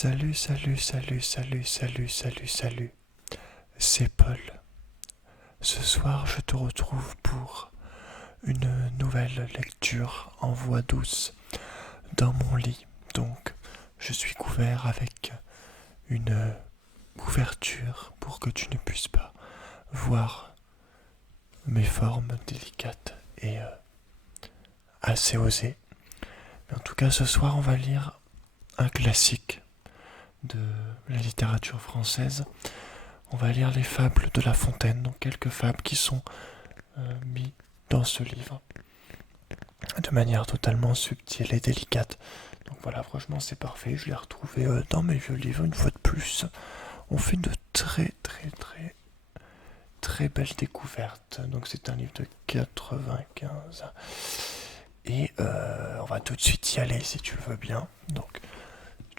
Salut, salut, salut, salut, salut, salut, salut. C'est Paul. Ce soir, je te retrouve pour une nouvelle lecture en voix douce dans mon lit. Donc, je suis couvert avec une couverture pour que tu ne puisses pas voir mes formes délicates et assez osées. Mais en tout cas, ce soir, on va lire un classique de la littérature française. On va lire les fables de La Fontaine, donc quelques fables qui sont mises dans ce livre de manière totalement subtile et délicate. Donc voilà, franchement c'est parfait, je l'ai retrouvé dans mes vieux livres une fois de plus. On fait de très belles découvertes. Donc c'est un livre de 95. Et on va tout de suite y aller si tu le veux bien. Donc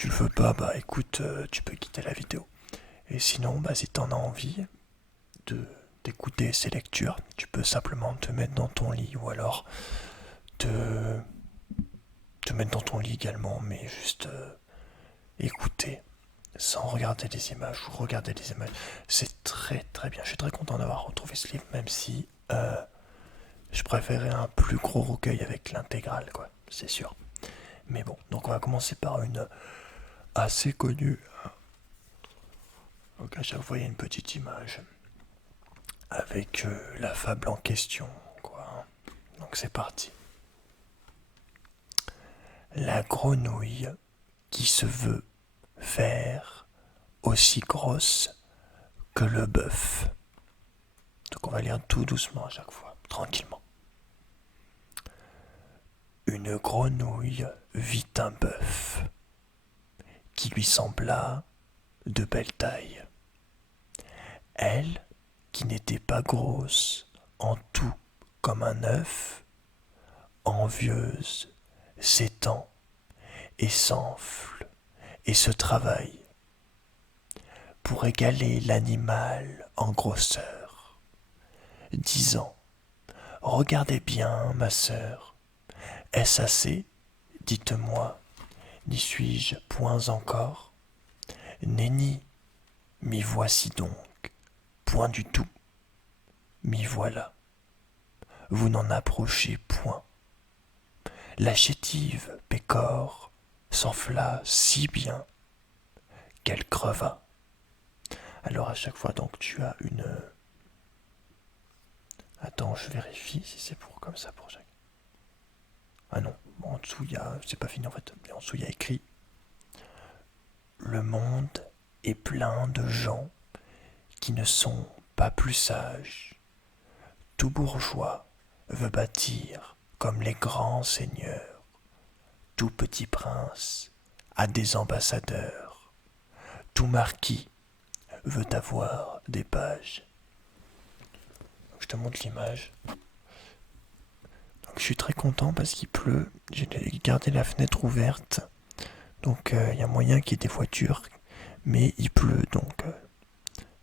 si tu le veux pas, bah écoute, tu peux quitter la vidéo. Et sinon, bah si t'en as envie d'écouter ces lectures, tu peux simplement te mettre dans ton lit ou alors te mettre dans ton lit également, mais juste écouter sans regarder les images ou regarder les images. C'est très bien. Je suis très content d'avoir retrouvé ce livre, même si je préférais un plus gros recueil avec l'intégrale, quoi, c'est sûr. Mais bon, donc on va commencer par une assez connue. Donc à chaque fois il y a une petite image avec la fable en question, quoi. Donc c'est parti. La grenouille qui se veut faire aussi grosse que le bœuf. Donc on va lire tout doucement à chaque fois, tranquillement. Une grenouille vit un bœuf qui lui sembla de belle taille. Elle, qui n'était pas grosse en tout comme un œuf, envieuse, s'étend et s'enfle et se travaille pour égaler l'animal en grosseur, disant: regardez bien, ma sœur, est-ce assez? Dites-moi, n'y suis-je point encore? Nenni, m'y voici donc, point du tout, m'y voilà. Vous n'en approchez point. La chétive pécore s'enfla si bien qu'elle creva. Alors à chaque fois donc tu as une... Attends, je vérifie si c'est pour comme ça pour chaque... Ah non, en dessous il y a... C'est pas fini en fait. En dessous il y a écrit: le monde est plein de gens qui ne sont pas plus sages. Tout bourgeois veut bâtir comme les grands seigneurs. Tout petit prince a des ambassadeurs. Tout marquis veut avoir des pages. Donc, je te montre l'image. Donc, je suis très content parce qu'il pleut. J'ai gardé la fenêtre ouverte. Donc il y a moyen qu'il y ait des voitures. Mais il pleut, donc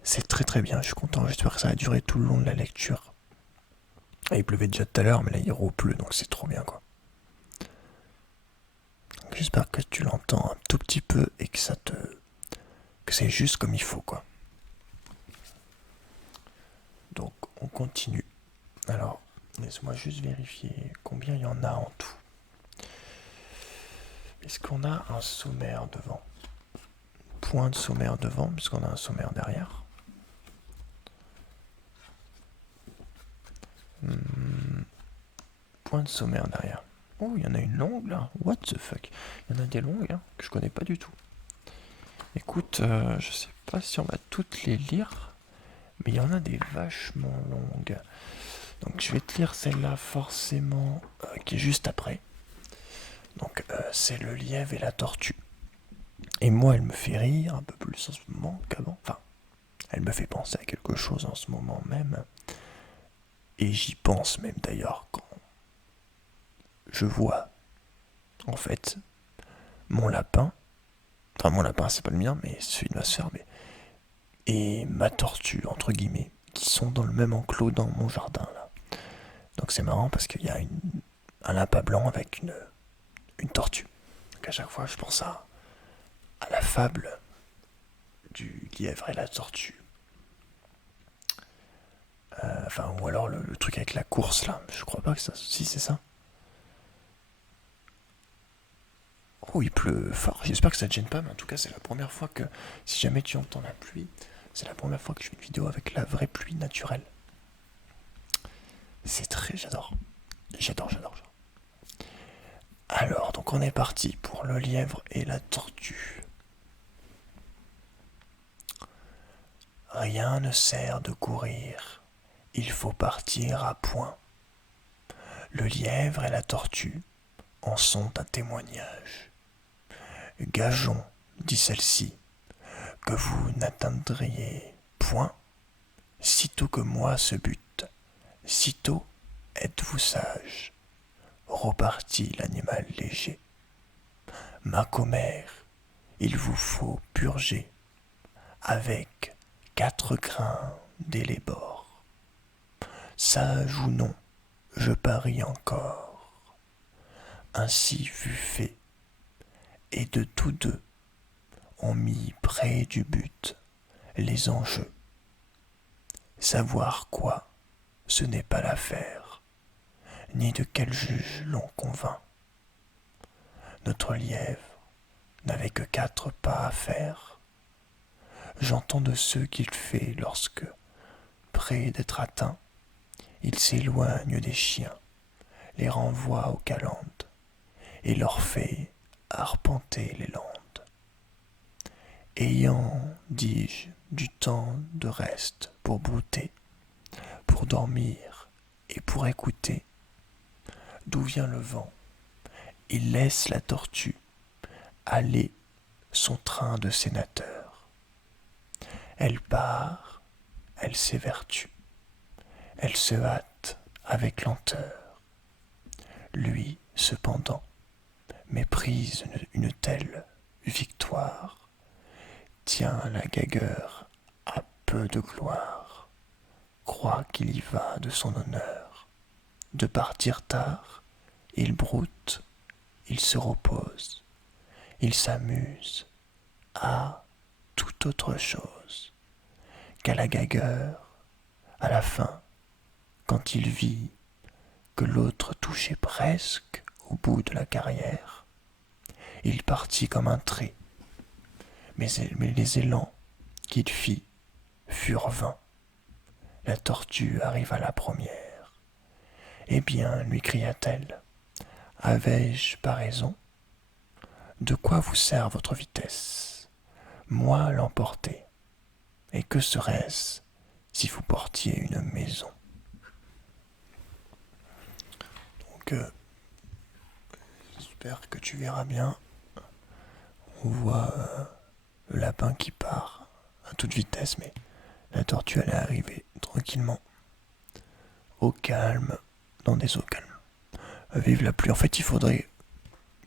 c'est très bien. Je suis content. J'espère que ça va durer tout le long de la lecture. Et il pleuvait déjà tout à l'heure, mais là il repleut, donc c'est trop bien, quoi. Donc, j'espère que tu l'entends un tout petit peu et que que c'est juste comme il faut, quoi. Donc on continue. Alors, laisse-moi juste vérifier combien il y en a en tout. Est-ce qu'on a un sommaire devant? Point de sommaire devant, puisqu'on a un sommaire derrière. Point de sommaire derrière. Oh, il y en a une longue là. What the fuck? Il y en a des longues hein, que je connais pas du tout. Écoute, je sais pas si on va toutes les lire, mais il y en a des vachement longues. Donc je vais te lire celle-là forcément, qui est juste après. Donc c'est le lièvre et la tortue. Et moi, elle me fait rire un peu plus en ce moment qu'avant. Enfin, elle me fait penser à quelque chose en ce moment même. Et j'y pense même d'ailleurs quand je vois, en fait, mon lapin. Enfin, mon lapin, c'est pas le mien, mais celui de ma soeur, mais... Et ma tortue, entre guillemets, qui sont dans le même enclos dans mon jardin, là. Donc c'est marrant parce qu'il y a un lapin blanc avec une tortue. Donc à chaque fois, je pense à la fable du lièvre et la tortue. Enfin, ou alors le truc avec la course là. Je crois pas que ça. Si, c'est ça. Oh, il pleut fort. J'espère que ça te gêne pas, mais en tout cas, c'est la première fois que, si jamais tu entends la pluie, c'est la première fois que je fais une vidéo avec la vraie pluie naturelle. C'est très. J'adore. J'adore. Alors, donc on est parti pour le lièvre et la tortue. Rien ne sert de courir, il faut partir à point. Le lièvre et la tortue en sont un témoignage. Gageons, dit celle-ci, que vous n'atteindriez point, sitôt que moi ce but, sitôt êtes-vous sage. Repartit l'animal léger. Ma commère, il vous faut purger avec 4 grains d'élébore. Sage ou non, je parie encore. Ainsi fut fait, et de tous deux, on mit près du but les enjeux. Savoir quoi, ce n'est pas l'affaire, ni de quel juge l'on convainc. Notre lièvre n'avait que 4 pas à faire. J'entends de ceux qu'il fait lorsque, près d'être atteint, il s'éloigne des chiens, les renvoie aux calendes, et leur fait arpenter les landes. Ayant, dis-je, du temps de reste pour brouter, pour dormir et pour écouter, d'où vient le vent, il laisse la tortue aller son train de sénateur. Elle part, elle s'évertue, elle se hâte avec lenteur. Lui, cependant, méprise une telle victoire, tient la gagueur à peu de gloire, croit qu'il y va de son honneur. De partir tard, il broute, il se repose, il s'amuse à toute autre chose qu'à la gagueur. À la fin, quand il vit que l'autre touchait presque au bout de la carrière, il partit comme un trait, mais les élans qu'il fit furent vains. La tortue arriva la première. Eh bien, lui cria-t-elle, avais-je pas raison? De quoi vous sert votre vitesse? Moi l'emporter. Et que serait-ce si vous portiez une maison? Donc, j'espère que tu verras bien. On voit le lapin qui part à toute vitesse, mais la tortue elle est arrivée tranquillement, au calme, dans des eaux calmes. Vive la pluie. En fait, il faudrait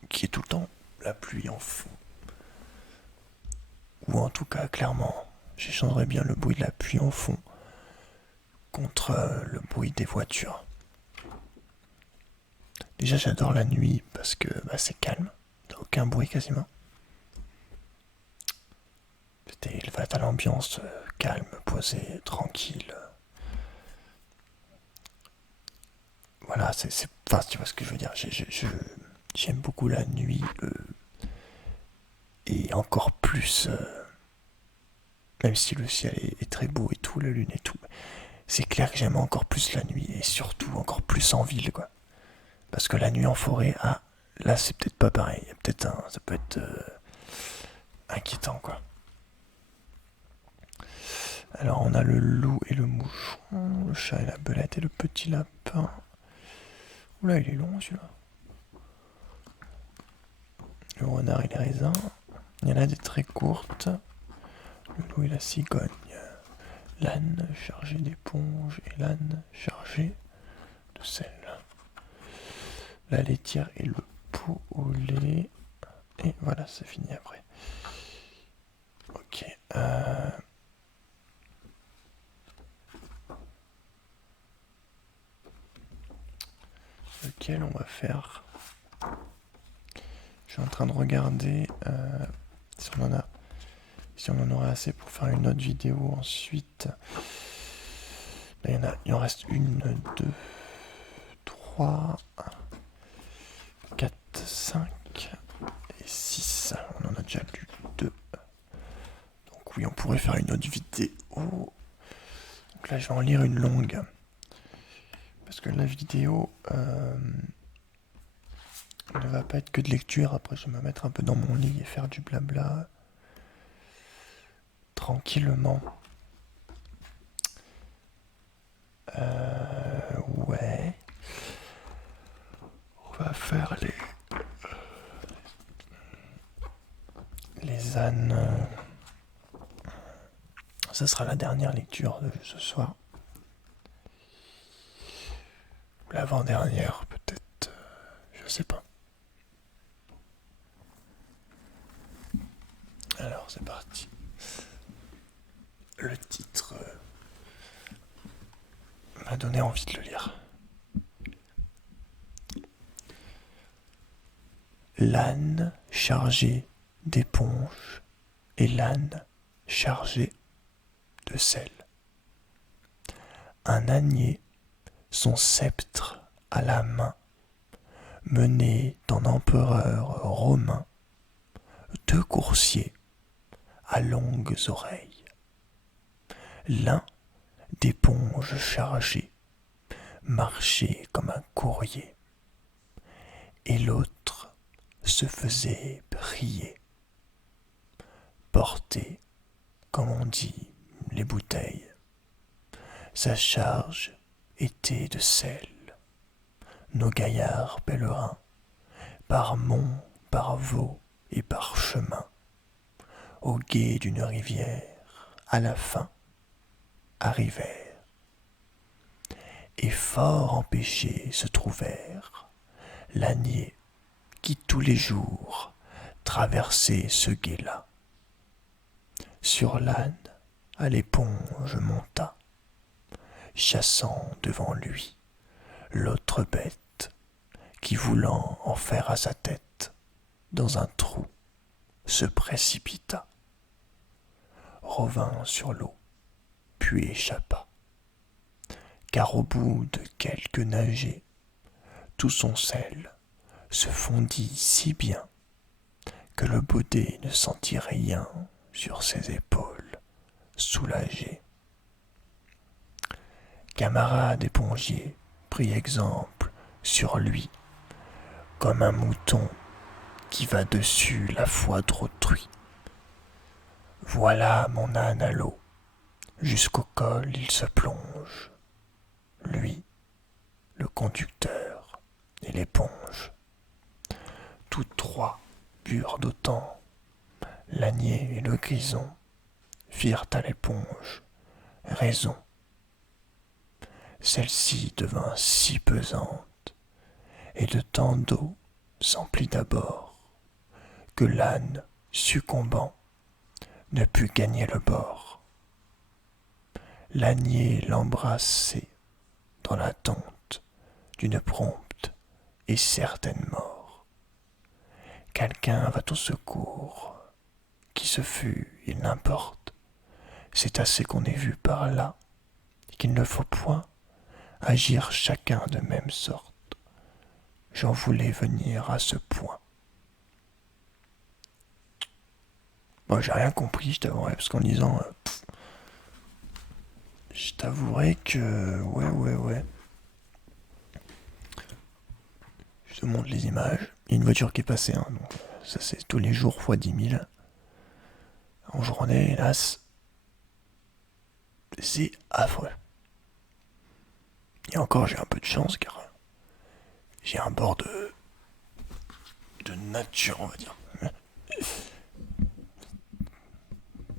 qu'il y ait tout le temps la pluie en fond. Ou en tout cas, clairement, j'échangerais bien le bruit de la pluie en fond contre le bruit des voitures. Déjà, j'adore la nuit parce que c'est calme, t'as aucun bruit quasiment. T'as l'ambiance calme, posée, tranquille. Voilà, enfin, tu vois ce que je veux dire. J'aime beaucoup la nuit et encore plus, même si le ciel est très beau et tout, la lune et tout. C'est clair que j'aime encore plus la nuit et surtout encore plus en ville, quoi. Parce que la nuit en forêt, là c'est peut-être pas pareil. Ça peut être inquiétant, quoi. Alors on a le loup et le moucheron, le chat et la belette et le petit lapin. Oula, il est long celui-là. Le renard et les raisins. Il y en a des très courtes. Le loup et la cigogne. L'âne chargé d'éponges et l'âne chargé de sel. La laitière et le pot au lait. Et voilà, c'est fini après. Ok. Lequel on va faire? Je suis en train de regarder Si on en aurait assez pour faire une autre vidéo ensuite. Là, il en reste 1, 2, 3, 4, 5 et 6. On en a déjà lu 2. Donc oui, on pourrait faire une autre vidéo. Donc là, je vais en lire une longue. Parce que la vidéo ne va pas être que de lecture. Après, je vais me mettre un peu dans mon lit et faire du blabla. Tranquillement. Ouais. On va faire les ânes. Ça sera la dernière lecture de ce soir. L'avant-dernière, peut-être. Je sais pas. Alors, c'est parti. Le titre m'a donné envie de le lire. L'âne chargé d'éponges et l'âne chargé de sel. Un ânier, son sceptre à la main, menait en empereur romain 2 coursiers à longues oreilles. L'un d'éponges chargé marchait comme un courrier, et l'autre se faisait prier, porter, comme on dit, les bouteilles. Sa charge était de sel. Nos gaillards pèlerins, par monts, par vaux et par chemins, au gué d'une rivière, à la fin, arrivèrent. Et fort empêchés se trouvèrent l'ânier qui tous les jours traversait ce gué-là. Sur l'âne, à l'éponge monta, chassant devant lui l'autre bête qui, voulant en faire à sa tête, dans un trou se précipita, revint sur l'eau, puis échappa. Car au bout de quelques nagées, tout son sel se fondit si bien que le baudet ne sentit rien sur ses épaules soulagées. Camarade épongier, pris exemple sur lui, comme un mouton qui va dessus la foi d'autrui. Voilà mon âne à l'eau, jusqu'au col il se plonge, lui, le conducteur et l'éponge. Tous 3 burent d'autant, l'ânier et le grison firent à l'éponge raison. Celle-ci devint si pesante, et de tant d'eau s'emplit d'abord, que l'âne, succombant, ne put gagner le bord. L'ânier l'embrassait dans l'attente d'une prompte et certaine mort. Quelqu'un va au secours, qui ce fût, il n'importe, c'est assez qu'on ait vu par là, qu'il ne faut point agir chacun de même sorte. J'en voulais venir à ce point. Moi, j'ai rien compris, je t'avouerai, parce qu'en lisant, je t'avouerai que, ouais. Je te montre les images. Il y a une voiture qui est passée, hein, donc ça c'est tous les jours fois 10 000. En journée, hélas, c'est affreux. Et encore, j'ai un peu de chance car j'ai un bord de nature, on va dire.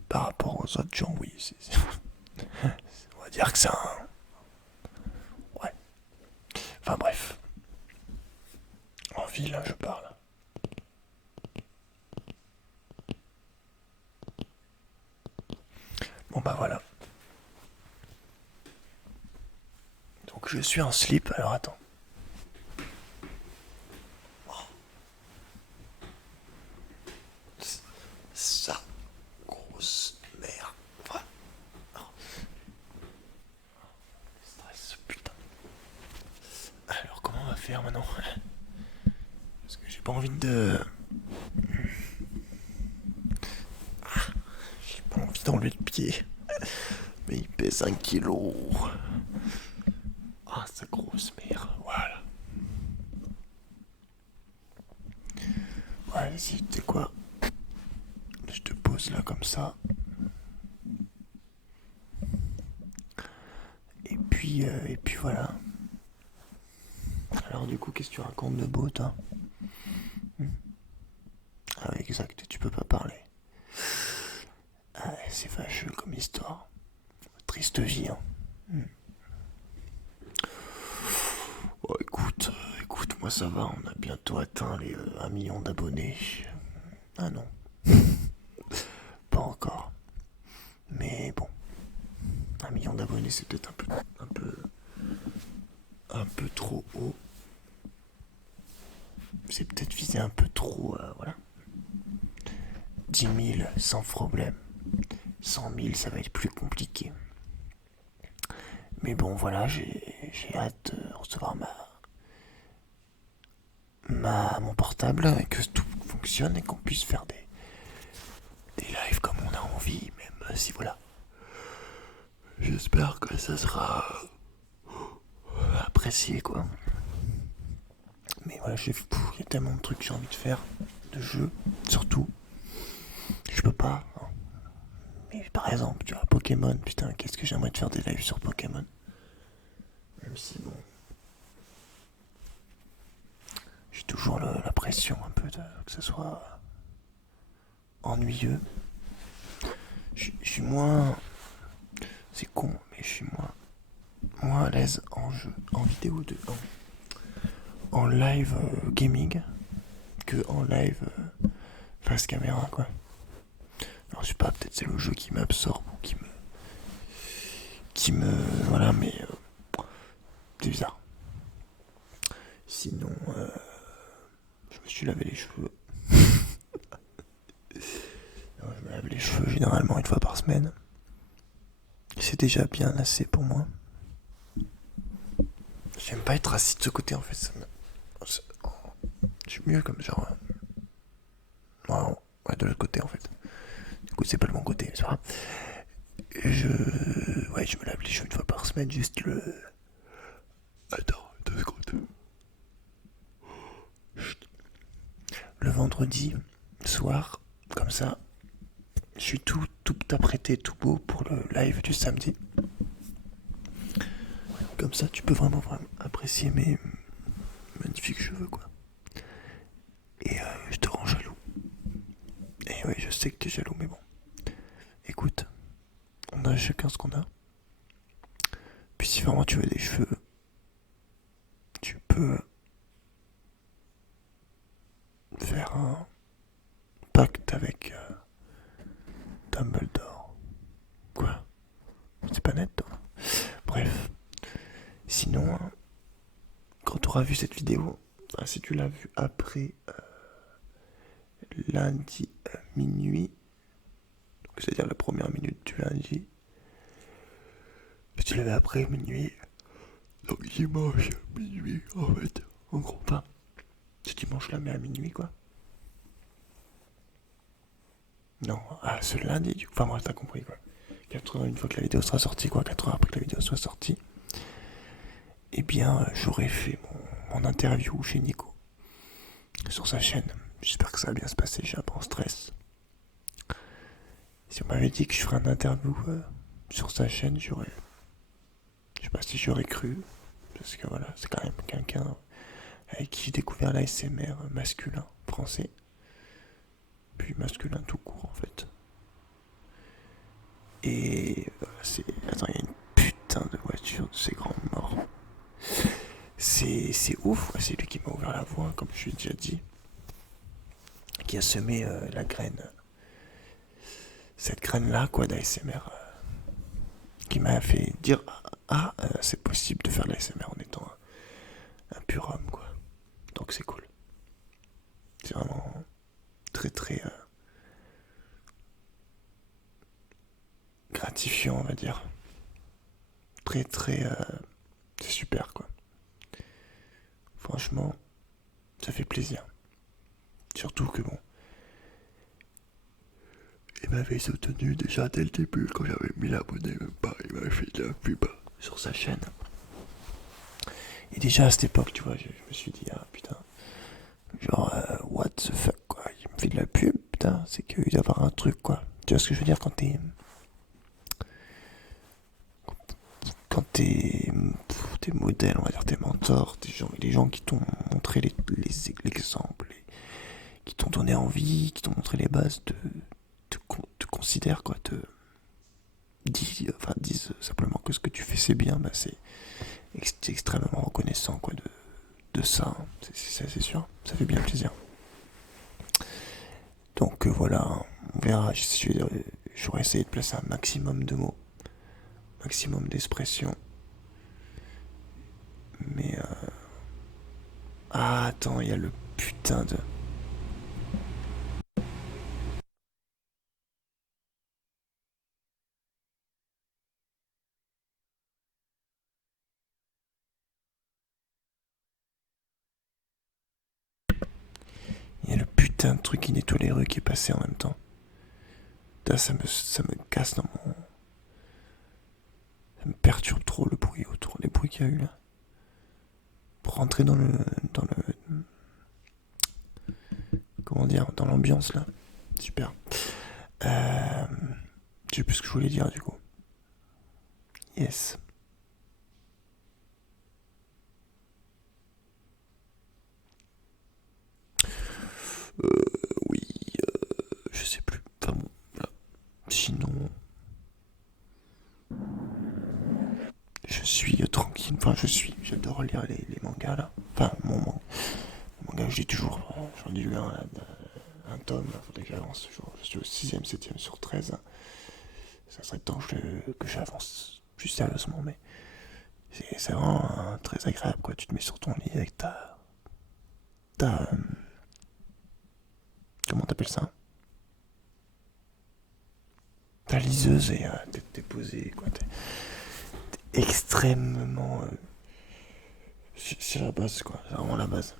Par rapport aux autres gens, oui. On va dire que c'est un... Ouais. Enfin bref. En ville, je parle. Bon bah voilà. Donc je suis en slip, alors attends. pas envie de... J'ai pas envie d'enlever le pied. Mais il pèse 1 kilo. Ah, sa grosse mère. Voilà. Ouais, si, tu sais quoi? Je te pose là comme ça. Et puis voilà. Alors du coup, qu'est-ce que tu racontes de beau, toi? Ah oui, exact, tu peux pas parler. Ah ouais, c'est fâcheux comme histoire. Triste vie, hein. Oh, écoute, moi ça va, on a bientôt atteint les 1 million d'abonnés. Ah non, pas encore. Mais bon, 1 million d'abonnés c'est peut-être un peu trop haut. C'est peut-être visé un peu trop, voilà. 10 000 sans problème. 100 000 ça va être plus compliqué. Mais bon voilà, j'ai hâte de recevoir mon portable et que tout fonctionne et qu'on puisse faire des lives comme on a envie, même si voilà. J'espère que ça sera apprécié quoi. Mais voilà, il y a tellement de trucs que j'ai envie de faire, de jeux surtout. Je peux pas. Hein. Mais par exemple, tu vois, Pokémon, putain, qu'est-ce que j'aimerais de faire des lives sur Pokémon. Même si bon. J'ai toujours la pression un peu que ce soit ennuyeux. Je suis moins. C'est con, mais je suis moins à l'aise en jeu, en vidéo en live gaming que en live face caméra quoi. Alors je sais pas, peut-être c'est le jeu qui m'absorbe ou qui me voilà, mais c'est bizarre. Sinon, je me suis lavé les cheveux. Alors, je me lave les cheveux généralement 1 fois par semaine. C'est déjà bien assez pour moi. J'aime pas être assis de ce côté en fait. Je suis mieux comme genre. Ouais, de l'autre côté en fait. Du coup, c'est pas le bon côté, c'est pas grave. Je me lave les cheveux 1 fois par semaine, juste le. Attends, 2 secondes. Chut. Le vendredi soir, comme ça, je suis tout apprêté, tout beau pour le live du samedi. Comme ça, tu peux vraiment apprécier mes magnifiques cheveux, quoi. Et je te rends jaloux. Et oui, je sais que t'es jaloux, mais bon. Écoute, on a chacun ce qu'on a. Puis si vraiment tu veux des cheveux, tu peux faire un pacte avec Dumbledore. Quoi? C'est pas net, toi? Bref. Sinon, quand tu auras vu cette vidéo, si tu l'as vue après lundi minuit, c'est-à-dire la première minute du lundi, si tu l'avais après minuit, donc dimanche minuit en fait, en gros pas. Ce dimanche là mais à minuit quoi. Non, ce lundi du coup, enfin moi t'as compris quoi. 4 heures une fois que la vidéo sera sortie quoi, 4 heures après que la vidéo soit sortie, eh bien j'aurais fait mon interview chez Nico sur sa chaîne. J'espère que ça va bien se passer, j'ai un peu en stress. Si on m'avait dit que je ferais un interview sur sa chaîne, je sais pas si j'aurais cru, parce que voilà, c'est quand même quelqu'un avec qui j'ai découvert l'ASMR masculin français, puis masculin tout court en fait. Et attends, il y a une putain de voiture de ces grands morts. C'est ouf, c'est lui qui m'a ouvert la voie, comme je l'ai déjà dit, qui a semé la graine, cette graine là quoi d'ASMR, qui m'a fait dire c'est possible de faire de l'ASMR en étant un pur homme quoi. Donc c'est cool. C'est vraiment très très gratifiant on va dire. Très très c'est super quoi. Franchement, ça fait plaisir. Surtout que bon, il m'avait soutenu déjà dès le début quand j'avais mis l'abonné, même pas, il m'avait fait de la pub sur sa chaîne. Et déjà à cette époque, tu vois, je me suis dit, ah putain, genre, what the fuck, quoi, il me fait de la pub, putain, c'est qu'il doit y avoir un truc, quoi. Tu vois ce que je veux dire quand tes modèles, on va dire tes mentors, les gens qui t'ont montré l'exemple, qui t'ont donné envie, qui t'ont montré les bases, te considèrent, quoi, disent simplement que ce que tu fais c'est bien, bah c'est extrêmement reconnaissant, quoi, de ça, hein. C'est sûr, ça fait bien plaisir. Donc voilà, on verra, j'aurais essayé de placer un maximum de mots, maximum d'expressions, mais ah attends, il y a le putain de... Il y a le putain de truc qui nettoie les rues qui est passé en même temps. Là, ça me casse dans mon... Ça me perturbe trop le bruit autour, les bruits qu'il y a eu là. Pour rentrer dans le, comment dire, dans l'ambiance là. Super. Euh, je sais plus ce que je voulais dire du coup. Yes. Oui, je sais plus. Enfin bon, voilà. Sinon, je suis tranquille. Enfin, j'adore lire les mangas là. Enfin, mon manga, je lis toujours. J'en ai lu un tome. Faudrait que j'avance. Je suis au 6ème, 7ème sur 13. Ça serait temps que j'avance plus sérieusement, mais c'est vraiment très agréable, quoi. Tu te mets sur ton lit avec ta comment t'appelles ça? Ta liseuse et t'es posé, quoi. T'es extrêmement... c'est la base, quoi. C'est vraiment la base.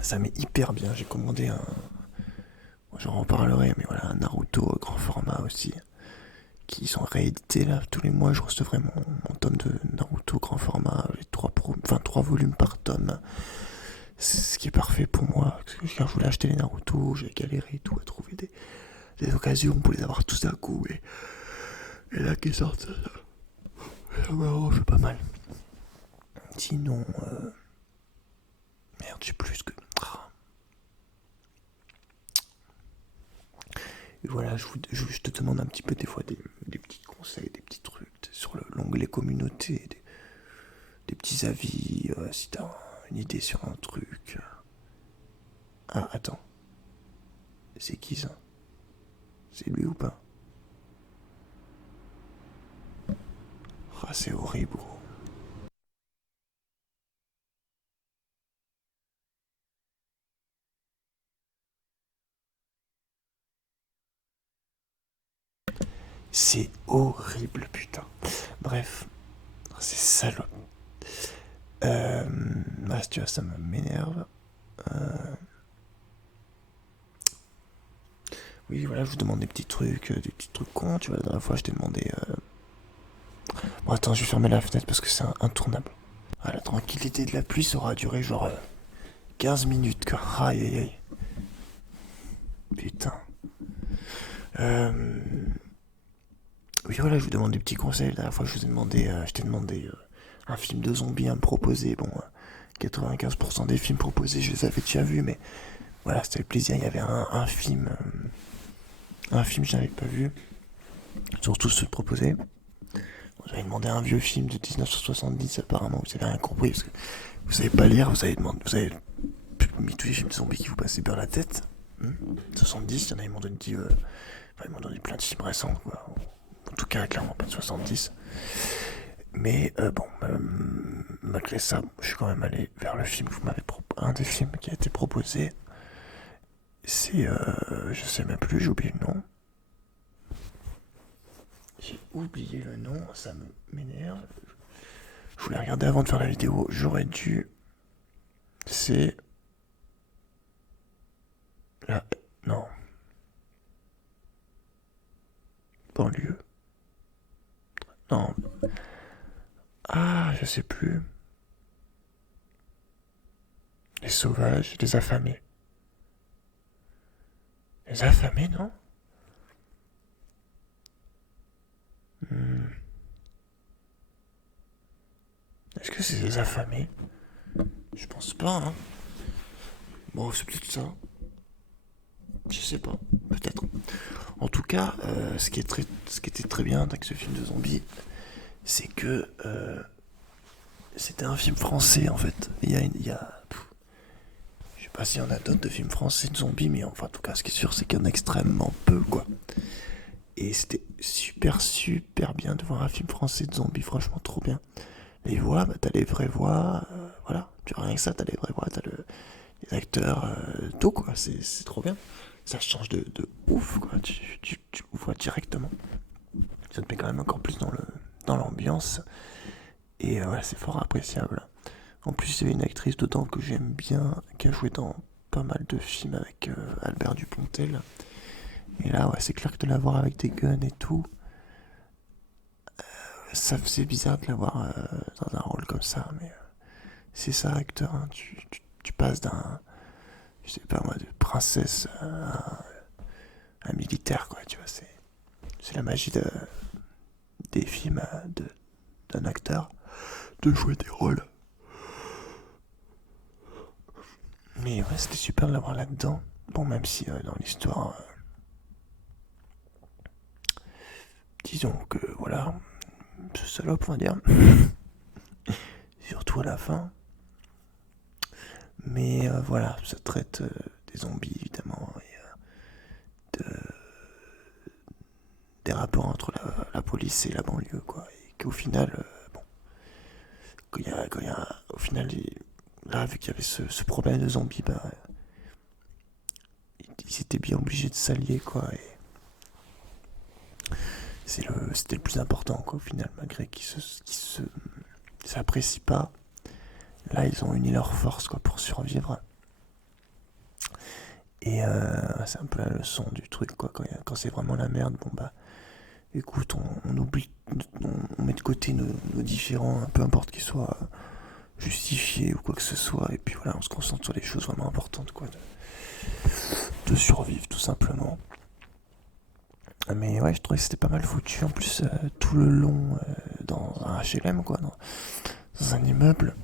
Ça met hyper bien. J'ai commandé un... J'en reparlerai, mais voilà, un Naruto grand format aussi. Qui sont réédités là. Tous les mois, je recevrai mon tome de Naruto grand format. Les 3 volumes par tome. Ce qui est parfait pour moi. Parce que quand je voulais acheter les Naruto, j'ai galéré et tout à trouver des occasions pour les avoir tous d'un coup. Et là, qui sortent, ça m'arrange pas mal. Sinon, merde, je sais plus ce que. Et voilà, je te demande un petit peu des fois des petits conseils, des petits trucs sur l'onglet communauté, des petits avis, si t'as une idée sur un truc. Ah, attends. C'est qui ça? C'est lui ou pas? Ah, c'est horrible, gros. C'est horrible, putain. Bref, c'est salaud. Tu vois, ça m'énerve. Oui, voilà, je vous demande des petits trucs cons. Tu vois, la dernière fois, je t'ai demandé. Bon, attends, je vais fermer la fenêtre parce que c'est intournable. Ah, la tranquillité de la pluie, ça aura duré genre 15 minutes, quoi. Aïe, aïe, aïe. Putain. Euh... Oui, voilà, je vous demande des petits conseils. La dernière fois, je t'ai demandé un film de zombies à me proposer. Bon, 95% des films proposés, je les avais déjà vus, mais voilà, c'était le plaisir. Il y avait un film que je n'avais pas vu, surtout ceux proposés. J'avais demandé un vieux film de 1970, apparemment, vous avez rien compris, parce que vous savez pas lire, vous avez mis tous les films de zombies qui vous passaient par la tête. 70, il y en a, ils m'ont donné plein de films récents, quoi. En tout cas, clairement pas de 70. Mais bon, malgré ça, je suis quand même allé vers le film que vous m'avez proposé. Un des films qui a été proposé, c'est, je sais même plus, j'ai oublié le nom. J'ai oublié le nom, ça m'énerve. Je voulais regarder avant de faire la vidéo, j'aurais dû. C'est Là, non, banlieue. Non, ah, je sais plus. Les sauvages, les affamés. Les affamés, non? Hmm. Est-ce que c'est les affamés? Je pense pas, hein. Bon, c'est peut-être ça. Je sais pas, peut-être. En tout cas, ce qui était très bien avec ce film de zombies, c'est que c'était un film français en fait. Je sais pas s'il y en a d'autres de films français de zombies, mais enfin, en tout cas, ce qui est sûr, c'est qu'il y en a extrêmement peu, quoi. Et c'était super bien de voir un film français de zombies, franchement, trop bien. Les voix, bah, t'as les vraies voix, voilà. Tu vois, rien que ça, t'as les vraies voix, les acteurs, tout, quoi. C'est trop bien. Ça change de ouf, quoi. Tu le vois directement. Ça te met quand même encore plus dans l'ambiance. Et ouais, c'est fort appréciable. En plus, il y avait une actrice dedans que j'aime bien, qui a joué dans pas mal de films avec Albert Dupontel. Et là, ouais, c'est clair que de la voir avec des guns et tout, ça faisait bizarre de la voir dans un rôle comme ça. Mais c'est ça, acteur. Hein. Tu passes je sais pas moi, de princesse à un militaire, quoi. Tu vois, c'est la magie des films d'un acteur de jouer des rôles. Mais ouais, c'était super de l'avoir là-dedans. Bon, même si dans l'histoire, disons que voilà, ce salope, on va dire. Surtout à la fin. Mais voilà, ça traite des zombies évidemment et des rapports entre la police et la banlieue, quoi. Et qu'au final, bon, quand il y a au final, là, vu qu'il y avait ce problème de zombies, bah, ils étaient bien obligés de s'allier, quoi. Et c'était le plus important, quoi, au final, malgré qu'ils s'apprécient pas. Là, ils ont uni leurs forces, quoi, pour survivre. Et c'est un peu la leçon du truc, quoi. Quand c'est vraiment la merde, bon bah, écoute, on oublie, on met de côté nos différends, peu importe qu'ils soient justifiés ou quoi que ce soit, et puis voilà, on se concentre sur les choses vraiment importantes, quoi, de survivre, tout simplement. Mais ouais, je trouvais que c'était pas mal foutu, en plus, tout le long, dans un HLM, quoi, dans un immeuble.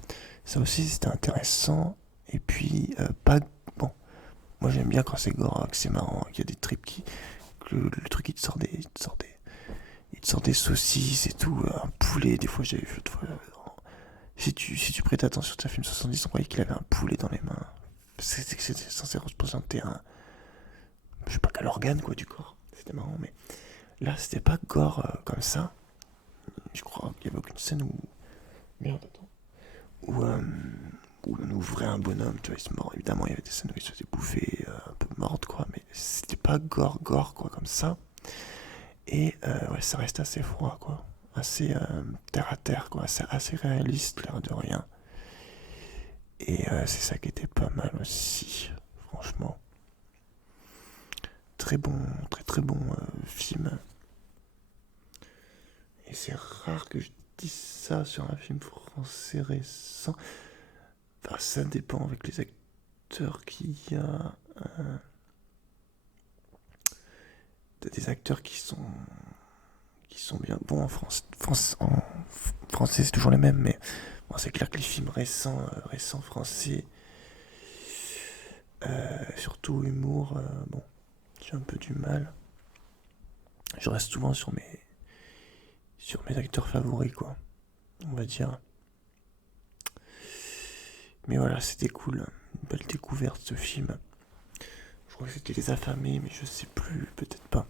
Ça aussi, c'était intéressant. Et puis, pas. Bon, moi j'aime bien quand c'est gore, que c'est marrant, qu'il y a des trips que le truc il te sort il te sort des saucisses et tout, un poulet, des fois j'avais vu. Si tu prêtais attention à film 70, on voyait qu'il avait un poulet dans les mains. C'était censé représenter je sais pas quel organe, quoi, du corps. C'était marrant, mais là c'était pas gore comme ça. Je crois qu'il y avait aucune scène où. Merde, attends. Où, où on ouvrait un bonhomme, tu vois, il se mord. Évidemment, il y avait des scènes où il se faisait bouffer, un peu morte, quoi, mais c'était pas gore, quoi, comme ça. Et ouais, ça reste assez froid, quoi. Assez terre à terre, quoi. Assez réaliste, l'air de rien. Et c'est ça qui était pas mal aussi, franchement. Très bon, très bon film. Et c'est rare que je dise ça sur un film français récent. Enfin, ça dépend avec les acteurs qu'il y a. T'as des acteurs qui sont bien bons en français, c'est toujours les mêmes, mais bon, c'est clair que les films récents français, surtout humour, bon, j'ai un peu du mal. Je reste souvent sur mes acteurs favoris, quoi, on va dire. Mais voilà, c'était cool, une belle découverte ce film. Je crois que c'était Les Affamés, mais je sais plus, peut-être pas.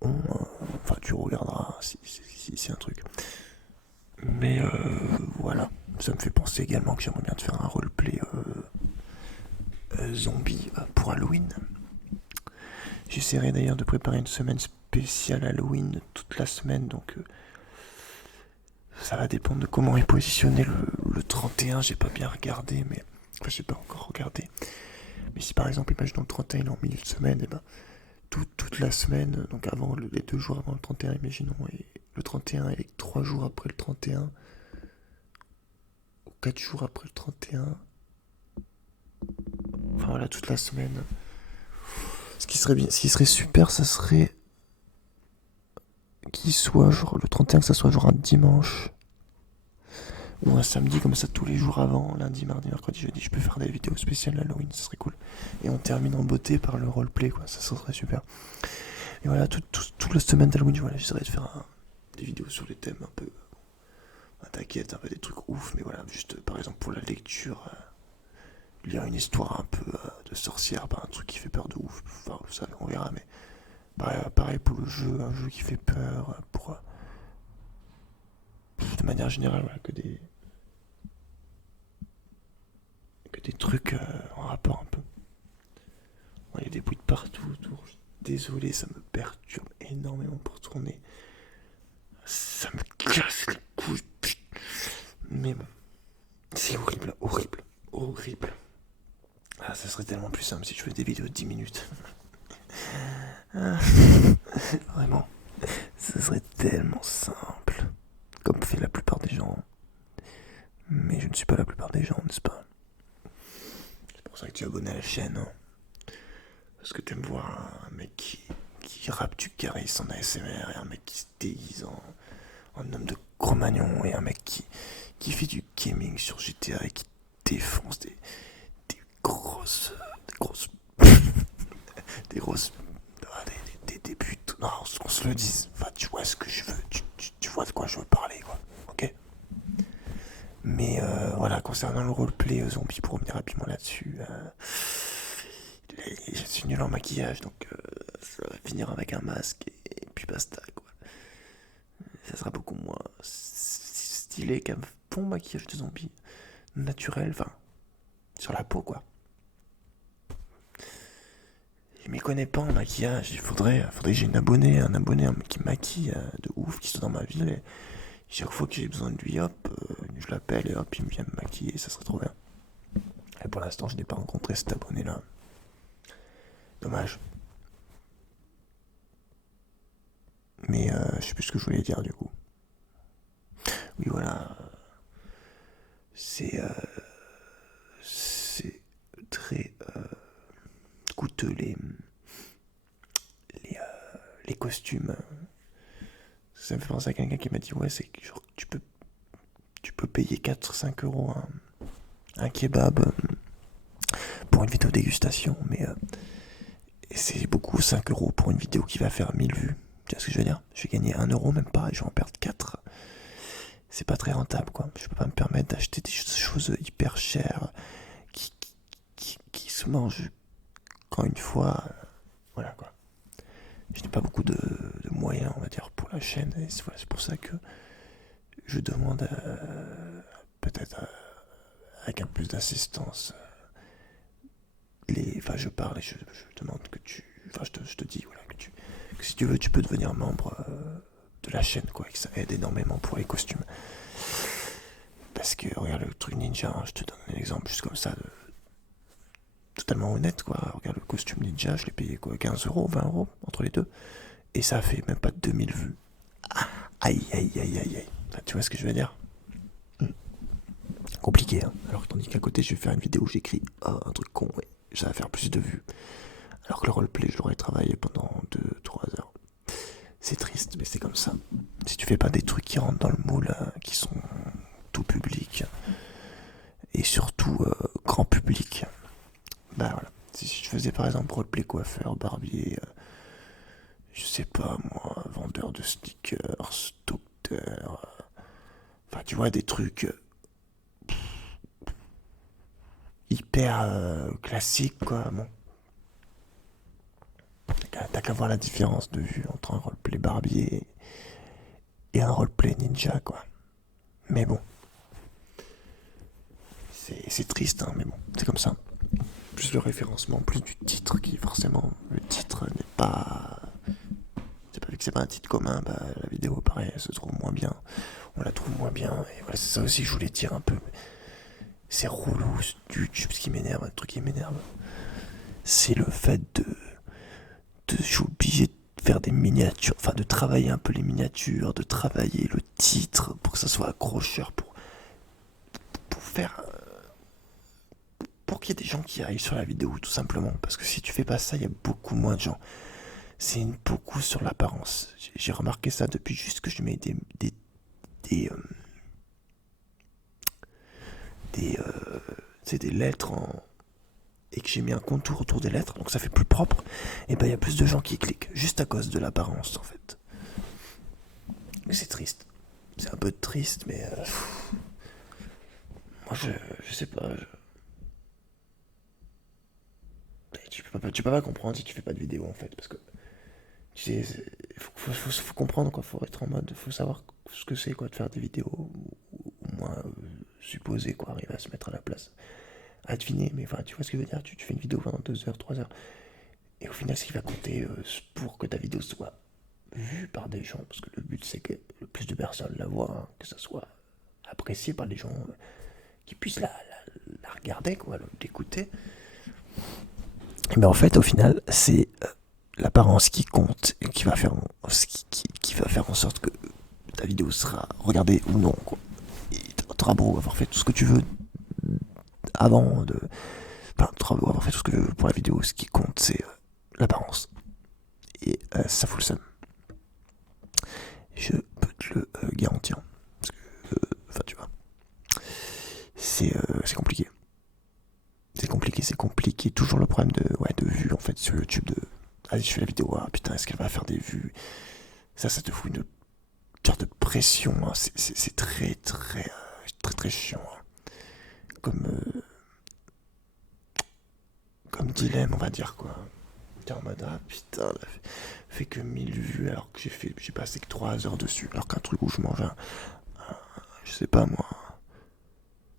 Enfin, tu regarderas si c'est un truc. Mais voilà, ça me fait penser également que j'aimerais bien te faire un roleplay zombie pour Halloween. J'essaierai d'ailleurs de préparer une semaine spéciale Halloween toute la semaine, donc ça va dépendre de comment est positionné le 31. J'ai pas bien regardé, mais enfin, j'ai pas encore regardé. Mais si par exemple, imaginons le 31 est en milieu de semaine, et ben toute la semaine, donc avant les 2 jours avant le 31, imaginons, et le 31 et 3 jours après le 31, ou 4 jours après le 31, enfin voilà, toute la semaine. Ce qui serait super, ça serait qu'il soit genre le 31, que ça soit genre un dimanche ou un samedi, comme ça tous les jours avant, lundi, mardi, mercredi, jeudi, je peux faire des vidéos spéciales Halloween, ça serait cool. Et on termine en beauté par le roleplay, quoi, ça serait super. Et voilà, toute la semaine d'Halloween, voilà, j'essaierai de faire des vidéos sur les thèmes un peu. T'inquiète, un peu des trucs ouf, mais voilà, juste par exemple pour la lecture, lire une histoire un peu de sorcière, un truc qui fait peur de ouf, enfin, ça, on verra, mais pareil pour le jeu, un jeu qui fait peur, de manière générale, voilà, que des trucs en rapport un peu. Il y a des bruits de partout autour. Désolé, ça me perturbe énormément pour tourner. Ça me casse les couilles, putain. Mais bon, c'est horrible, horrible, horrible. Ah, ça serait tellement plus simple si je faisais des vidéos de 10 minutes. Vraiment, ça serait tellement simple. Comme fait la plupart des gens. Mais je ne suis pas la plupart des gens, n'est-ce pas? C'est pour ça que tu es abonné à la chaîne, hein. Parce que t'aimes voir un mec qui rappe du charisme en ASMR, et un mec qui se déguise en homme de Cro-Magnon, et un mec qui fait du gaming sur GTA et qui défonce des grosses des grosses des buts. Non, on se le dise. Enfin, tu vois ce que je veux, tu vois de quoi je veux parler, quoi. Ok. Mais voilà, concernant le roleplay zombie, pour revenir rapidement là-dessus, je suis nul en maquillage, donc ça va finir avec un masque et puis basta, quoi. Ça sera beaucoup moins stylé qu'un bon maquillage de zombie naturel, enfin, sur la peau, quoi. Je m'y connais pas en maquillage, il faudrait que j'ai un abonné qui maquille de ouf, qui soit dans ma ville, et chaque fois que j'ai besoin de lui, hop, je l'appelle et hop, il me vient me maquiller, ça serait trop bien. Et pour l'instant, je n'ai pas rencontré cet abonné-là. Dommage. Mais je sais plus ce que je voulais dire du coup. Oui, voilà. C'est très coûteux les costumes. Ça me fait penser à quelqu'un qui m'a dit ouais, c'est que genre, tu peux payer 4-5 € un kebab pour une vidéo dégustation, mais c'est beaucoup 5 € pour une vidéo qui va faire 1000 vues. Tu vois ce que je veux dire? Je vais gagner 1 € même pas et je vais en perdre 4. C'est pas très rentable, quoi. Je peux pas me permettre d'acheter des choses hyper chères qui se mangent quand une fois. Voilà, quoi. Je n'ai pas beaucoup de moyens, on va dire, pour la chaîne, et c'est pour ça que je demande peut-être avec un peu plus d'assistance. Enfin, je parle et je demande que je te dis, voilà, que si tu veux, tu peux devenir membre de la chaîne, quoi, et que ça aide énormément pour les costumes. Parce que, regarde le truc ninja, hein, je te donne un exemple juste comme ça, totalement honnête, quoi. Regarde le costume ninja, je l'ai payé quoi, 15 €, 20 € entre les deux, et ça fait même pas 2000 vues. Aïe, aïe, aïe, aïe, aïe. Enfin, tu vois ce que je veux dire? Compliqué, hein. Alors que tandis qu'à côté, je vais faire une vidéo où j'écris un truc con, ouais, ça va faire plus de vues. Alors que le roleplay, je l'aurais travaillé pendant 2-3 heures. C'est triste, mais c'est comme ça. Si tu fais pas des trucs qui rentrent dans le moule, qui sont tout public, et surtout grand public, bah voilà. Si je faisais par exemple roleplay coiffeur, barbier, je sais pas moi, vendeur de stickers, docteur, enfin tu vois des trucs hyper classiques, quoi. Bon, t'as qu'à voir la différence de vue entre un roleplay barbier et un roleplay ninja, quoi. Mais bon, c'est triste, hein, mais bon, c'est comme ça. Plus le référencement, plus du titre, qui forcément, le titre n'est pas... C'est pas vu que c'est pas un titre commun, bah la vidéo pareil, elle se trouve moins bien. On la trouve moins bien, et voilà, c'est ça aussi que je voulais dire un peu. C'est relou, YouTube, ce qui m'énerve, un truc qui m'énerve. c'est le fait je suis obligé de faire des miniatures, enfin de travailler un peu les miniatures, de travailler le titre pour que ça soit accrocheur, pour faire, pour qu'il y ait des gens qui arrivent sur la vidéo tout simplement. Parce que si tu fais pas ça, il y a beaucoup moins de gens. C'est beaucoup sur l'apparence. J'ai remarqué ça depuis juste que je mets des, des lettres et que j'ai mis un contour autour des lettres, donc ça fait plus propre, et ben il y a plus de gens qui cliquent, juste à cause de l'apparence en fait. C'est triste. C'est un peu triste, mais moi je sais pas. Tu peux pas comprendre si tu fais pas de vidéo en fait, parce que tu sais, faut comprendre quoi, faut être en mode, faut savoir ce que c'est quoi de faire des vidéos, ou au moins supposer quoi, arriver à se mettre à la place, à deviner, mais enfin tu vois ce que je veux dire, tu fais une vidéo pendant 2 heures, 3 heures, et au final ce qui va compter pour que ta vidéo soit vue par des gens, parce que le but c'est que le plus de personnes la voient, hein, que ça soit apprécié par les gens, qui puissent la regarder quoi, l'écouter. Mais en fait au final c'est l'apparence qui compte et qui va faire qui va faire en sorte que ta vidéo sera regardée ou non quoi. Et t'auras beau avoir fait tout ce que tu veux avant de, enfin t'auras beau avoir fait tout ce que tu veux pour la vidéo, ce qui compte c'est l'apparence. Et ça fout le seum. Je peux te le garantir. Parce que, enfin tu vois, c'est compliqué. C'est compliqué. Toujours le problème de vues en fait sur YouTube. Allez, je fais la vidéo, ah putain, est-ce qu'elle va faire des vues? Ça te fout une sorte de pression. Hein. C'est très chiant. Hein. Comme dilemme, on va dire quoi. T'es en mode, ah putain, fait que 1000 vues alors que j'ai passé que 3 heures dessus. Alors qu'un truc où je mange je sais pas moi,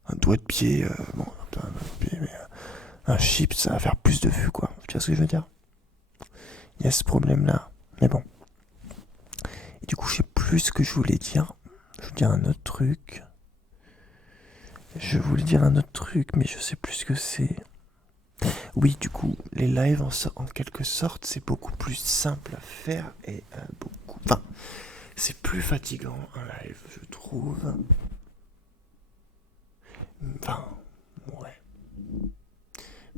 un doigt de pied, bon, pas un doigt de pied, mais un chip, ça va faire plus de vues quoi. Tu vois ce que je veux dire? Il y a ce problème là. Mais bon. Et du coup, je sais plus ce que je voulais dire. Je voulais dire un autre truc. Mais je sais plus ce que c'est. Oui, du coup, les lives en quelque sorte, c'est beaucoup plus simple à faire et beaucoup. Enfin, c'est plus fatigant un live, je trouve. Enfin, ouais.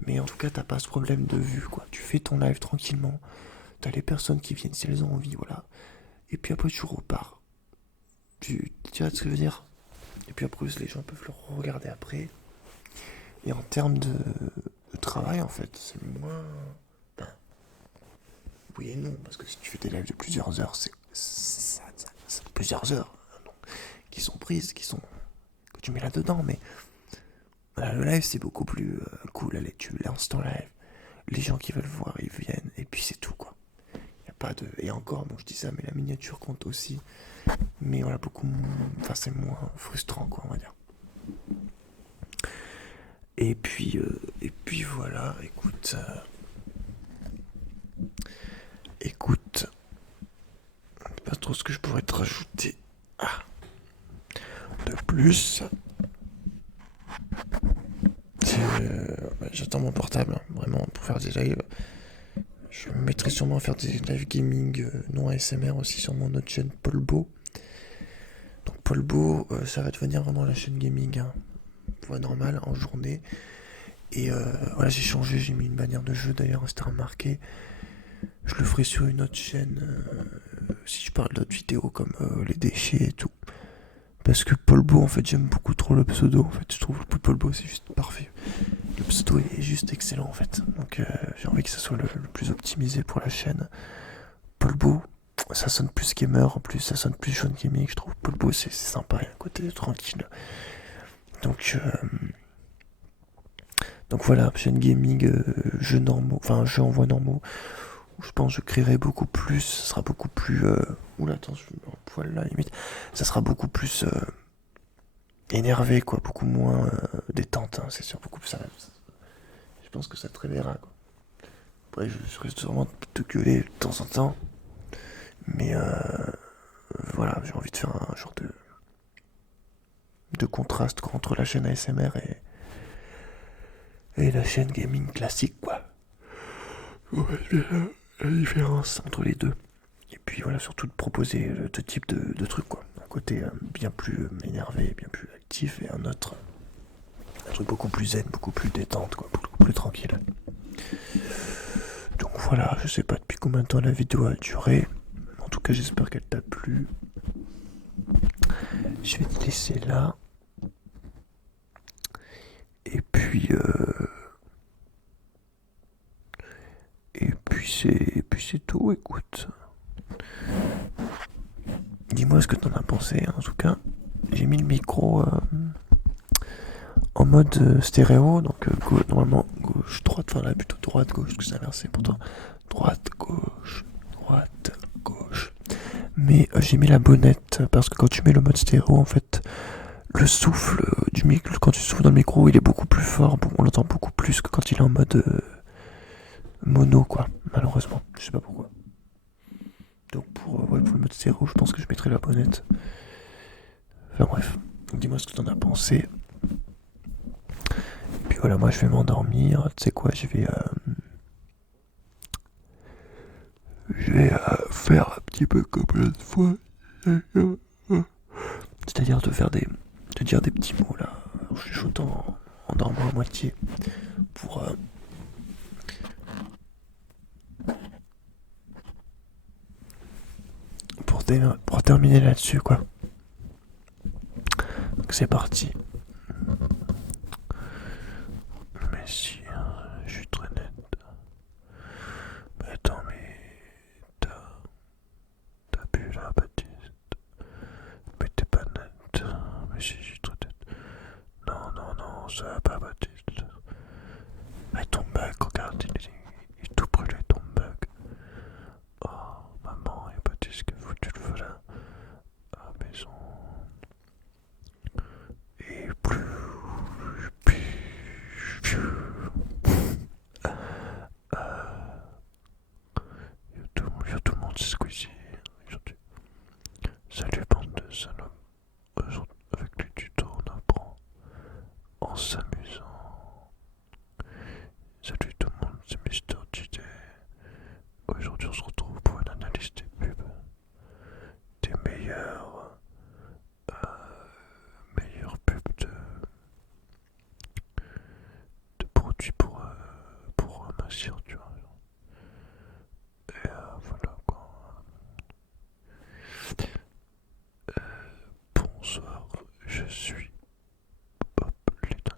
Mais en tout cas, t'as pas ce problème de vue, quoi. Tu fais ton live tranquillement. T'as les personnes qui viennent si elles ont envie, voilà. Et puis après, tu repars. Tu vois ce que je veux dire? Et puis après, les gens peuvent le regarder après. Et en termes de travail, en fait, c'est moins. Ben, oui et non, parce que si tu fais des lives de plusieurs heures, c'est plusieurs heures donc, qui sont prises, que tu mets là-dedans. Mais voilà, le live, c'est beaucoup plus cool. Allez, tu lances ton live. Les gens qui veulent voir, ils viennent. Et puis c'est tout, quoi. Y a pas de. Et encore, bon, je dis ça, mais la miniature compte aussi. Mais voilà, beaucoup moins. Enfin, c'est moins frustrant, quoi, on va dire. Et puis voilà, écoute, pas trop ce que je pourrais te rajouter. Ah, de plus, j'attends mon portable, hein, vraiment, pour faire des lives. Je me mettrai sûrement à faire des live gaming non ASMR aussi sur mon autre chaîne Paul Beau. Donc Paul Beau, ça va devenir vraiment la chaîne gaming, hein, voie normale en journée. Et voilà, j'ai changé, j'ai mis une bannière de jeu d'ailleurs, c'était remarqué. Je le ferai sur une autre chaîne si je parle d'autres vidéos comme les déchets et tout. Parce que Paul Beau, en fait, j'aime beaucoup trop le pseudo. En fait, je trouve que Paul Beau, c'est juste parfait. Le pseudo est juste excellent, en fait. Donc, j'ai envie que ça soit le plus optimisé pour la chaîne. Paul Beau, ça sonne plus gamer, en plus, ça sonne plus jaune gaming. Je trouve Paul Beau, c'est sympa, il y a un côté tranquille. Donc voilà, chaîne gaming, jeux normaux, enfin, jeux en voix normaux. Je pense que je créerai beaucoup plus, ça sera beaucoup plus. Oula, attends, je me mets en poil là, limite. Ça sera beaucoup plus énervé, quoi, beaucoup moins détente, hein, c'est sûr, beaucoup plus. Je pense que ça te réveillera, quoi. Après, je risque sûrement de te gueuler de temps en temps, mais voilà, j'ai envie de faire un genre de contraste entre la chaîne ASMR et la chaîne gaming classique, quoi. Ouais, c'est la différence entre les deux. Et puis voilà, surtout de proposer ce type de truc, quoi. Un côté bien plus énervé, bien plus actif, et un truc beaucoup plus zen, beaucoup plus détente, quoi, beaucoup plus tranquille. Donc voilà, je sais pas depuis combien de temps la vidéo a duré. En tout cas, j'espère qu'elle t'a plu. Je vais te laisser là. Et puis c'est tout, écoute. Dis-moi ce que t'en as pensé, hein. En tout cas. J'ai mis le micro en mode stéréo, donc normalement gauche, droite, enfin là plutôt droite, gauche, que c'est inversé pour toi. Droite, droite, gauche. Mais j'ai mis la bonnette parce que quand tu mets le mode stéréo, en fait, le souffle du micro, quand tu souffles dans le micro, il est beaucoup plus fort, on l'entend beaucoup plus que quand il est en mode mono, quoi, malheureusement. Je sais pas pourquoi. Donc ouais, pour le mode stéréo, je pense que je mettrai la bonnette. Enfin bref, dis-moi ce que t'en as pensé. Puis voilà, moi je vais m'endormir. Tu sais quoi, je vais faire un petit peu comme l'autre fois. C'est-à-dire de dire des petits mots là, en chuchotant, en dormant à moitié, pour pour terminer là-dessus, quoi. Donc c'est parti. Mais si, je suis très net. Mais attends, mais t'as bu là, Baptiste. Mais t'es pas net. Mais si, je suis très net. Non, non, non, ça va pas, Baptiste. Mais ton mug, regarde, il est tout brûlé, ton mug. Oh, maman et Baptiste, que foutu le feu là à la maison. Et tout le monde, c'est Squeezie aujourd'hui. Salut bande de salopes. Avec les tutos, on apprend en s'amusant. Salut tout le monde, c'est Mister JD. Aujourd'hui, on se retrouve pour une analyse des pubs. Des meilleures pubs de produits pour mincir, tu vois. Et voilà quoi. Bonsoir, je suis Bob Lytton.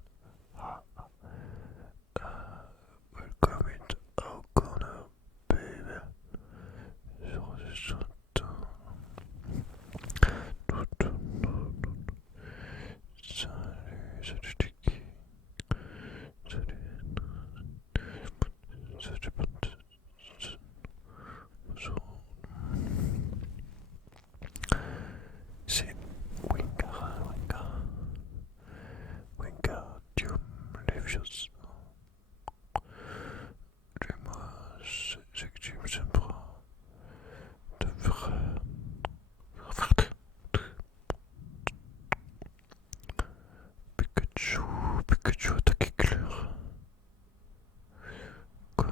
Welcome it our corner, baby. Sur ce chanton. Salut, salut Tiki. Salut, salut, bonjour. C'est Wingardium Leviosa. Dis-moi ce que tu me sembras de vrai. Pikachu, Pikachu attaque éclair. Comme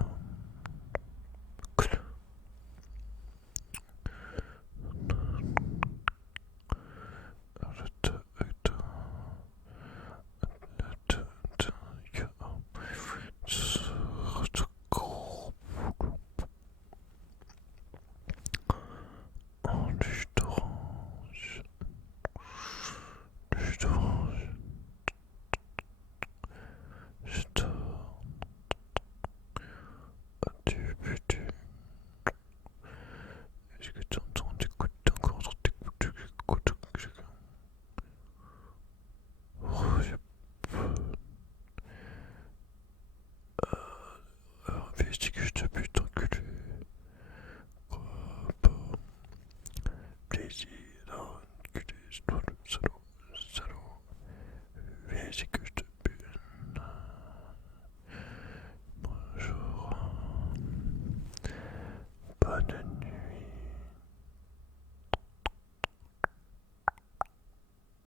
arrête, en jus d'orange, jus d'orange, j'adore, du but. Est-ce que tu entends des coups encore dans tes coups de oh, j'ai investi que je te bute, enculé. Quoi, pas plaisir.